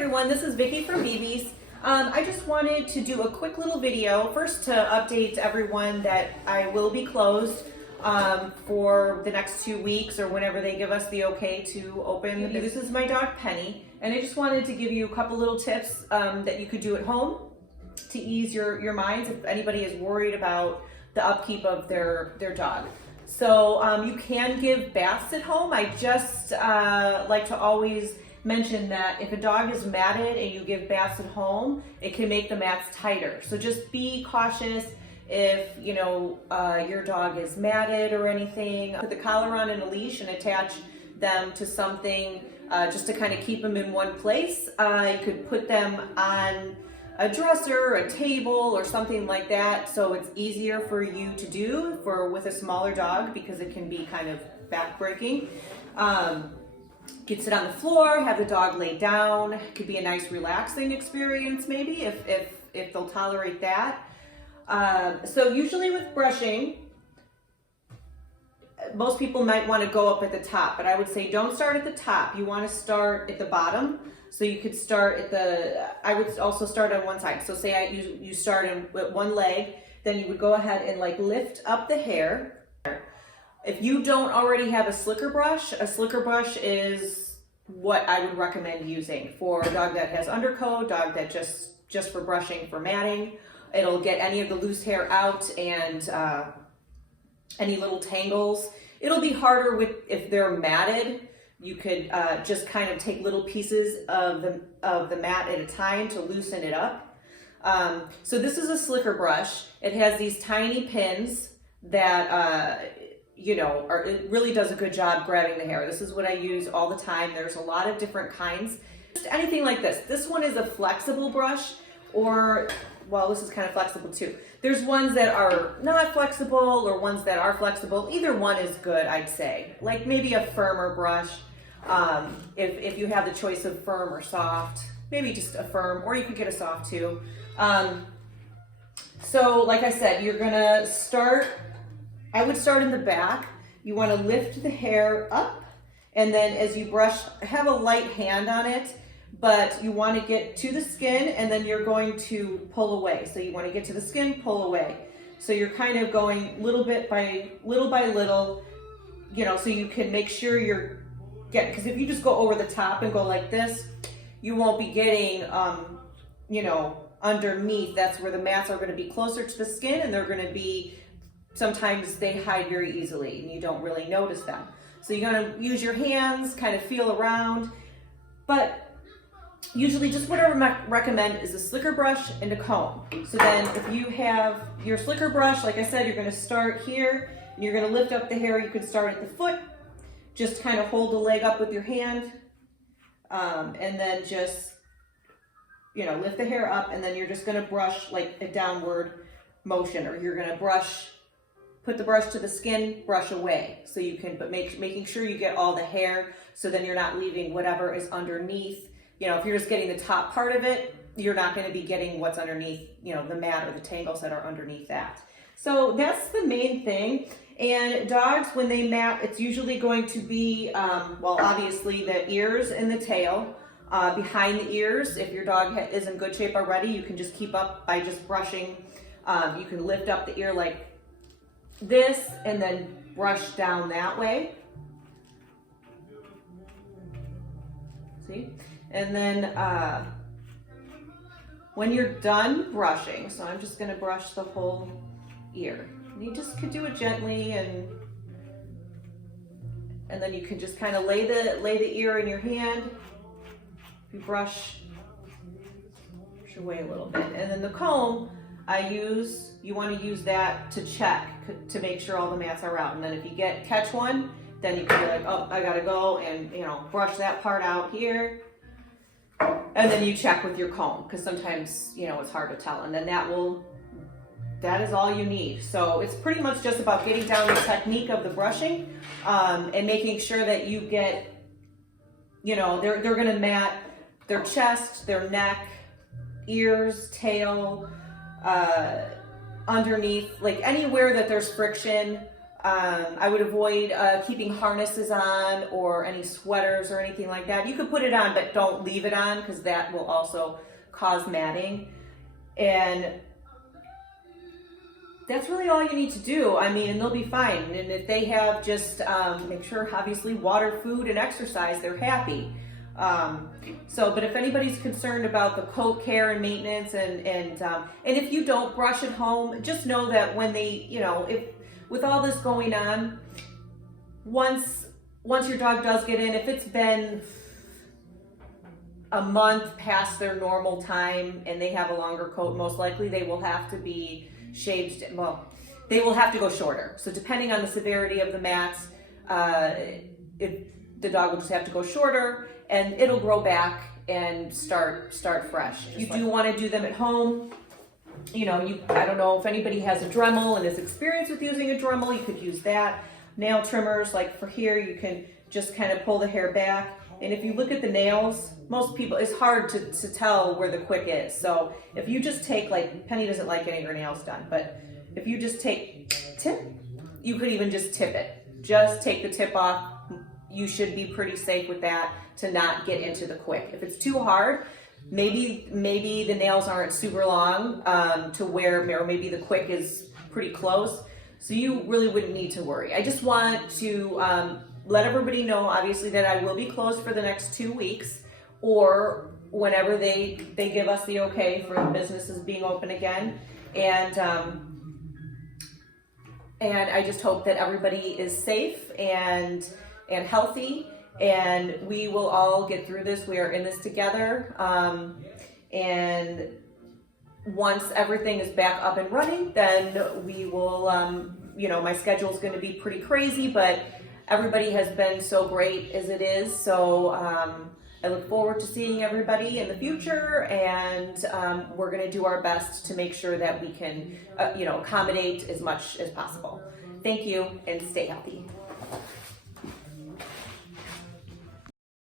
everyone, this is Vicki from Bebes. I just wanted to do a quick little video first to update everyone that I will be closed for the next 2 weeks or whenever they give us the okay to open. This is my dog Penny, and I just wanted to give you a couple little tips that you could do at home to ease your minds if anybody is worried about the upkeep of their dog. So you can give baths at home. I just like to always mention that if a dog is matted and you give baths at home, it can make the mats tighter. So just be cautious if your dog is matted or anything. Put the collar on and a leash and attach them to something just to kind of keep them in one place. You could put them on a dresser, a table, or something like that, so it's easier for you to do with a smaller dog because it can be kind of back-breaking. You could sit on the floor, have the dog lay down. It could be a nice relaxing experience maybe if they'll tolerate that. So usually with brushing, most people might want to go up at the top, but I would say don't start at the top. You want to start at the bottom. So you could start I would also start on one side. So say you start with one leg, then you would go ahead and lift up the hair. If you don't already have a slicker brush is what I would recommend using for a dog that has undercoat, dog that just for brushing, for matting. It'll get any of the loose hair out and any little tangles. It'll be harder if they're matted. You could just kind of take little pieces of the mat at a time to loosen it up. So this is a slicker brush. It has these tiny pins that it really does a good job grabbing the hair. This is what I use all the time. There's a lot of different kinds. Just anything like this. This one is a flexible brush, this is kind of flexible too. There's ones that are not flexible or ones that are flexible. Either one is good, I'd say. Like maybe a firmer brush. If you have the choice of firm or soft, maybe just a firm, or you could get a soft too. So like I said, you're gonna I would start in the back. You want to lift the hair up, and then as you brush, have a light hand on it, but you want to get to the skin, and then you're going to pull away. So you want to get to the skin, pull away. So you're kind of going little by little, so you can make sure you're getting, because if you just go over the top and go like this, you won't be getting, underneath. That's where the mats are going to be closer to the skin, and they're going to be, sometimes they hide very easily and you don't really notice them. So you're going to use your hands, kind of feel around, but usually just what I recommend is a slicker brush and a comb. So then if you have your slicker brush, like I said, you're going to start here and you're going to lift up the hair. You can start at the foot, just kind of hold the leg up with your hand, and then just, lift the hair up, and then you're just going to brush like a downward motion, or you're going to put the brush to the skin, brush away. So you can, but making sure you get all the hair, so then you're not leaving whatever is underneath. If you're just getting the top part of it, you're not going to be getting what's underneath, the mat or the tangles that are underneath that. So that's the main thing. And dogs, when they mat, it's usually going to be, obviously the ears and the tail. Behind the ears, if your dog is in good shape already, you can just keep up by just brushing. You can lift up the ear like this and then brush down that way. See? And then when you're done brushing, so I'm just going to brush the whole ear. You just could do it gently, and then you can just kind of lay the ear in your hand. You brush away a little bit, and then the comb you want to use that to check to make sure all the mats are out. And then if you catch one, then you can be like, oh, I gotta go and brush that part out here, and then you check with your comb, because sometimes it's hard to tell, and then that is all you need. So it's pretty much just about getting down the technique of the brushing, and making sure that you get, they're going to mat their chest, their neck, ears, tail, underneath, like anywhere that there's friction, I would avoid keeping harnesses on or any sweaters or anything like that. You could put it on, but don't leave it on because that will also cause matting. And that's really all you need to do. I mean, and they'll be fine. And if they have just, make sure obviously water, food, and exercise, they're happy. But if anybody's concerned about the coat care and maintenance and if you don't brush at home, just know that when they, if with all this going on, once your dog does get in, if it's been a month past their normal time and they have a longer coat, most likely they will have to be shaved. Well, they will have to go shorter. So depending on the severity of the mats, the dog will just have to go shorter and it'll grow back and start fresh. You do want to do them at home. I don't know if anybody has a Dremel and is experienced with using a Dremel, you could use that. Nail trimmers, like for here, you can just kind of pull the hair back. And if you look at the nails, most people, it's hard to tell where the quick is. So if you just take, like, Penny doesn't like getting her nails done, but if you just take tip, you could even just tip it. Just take the tip off. You should be pretty safe with that to not get into the quick. If it's too hard, maybe the nails aren't super long to where, or maybe the quick is pretty close. So you really wouldn't need to worry. I just want to let everybody know, obviously, that I will be closed for the next 2 weeks, or whenever they give us the okay for the businesses being open again. And I just hope that everybody is safe and healthy, and we will all get through this. We are in this together. And once everything is back up and running, then we will, my schedule is going to be pretty crazy, but everybody has been so great as it is. So I look forward to seeing everybody in the future, and we're going to do our best to make sure that we can, accommodate as much as possible. Thank you, and stay healthy.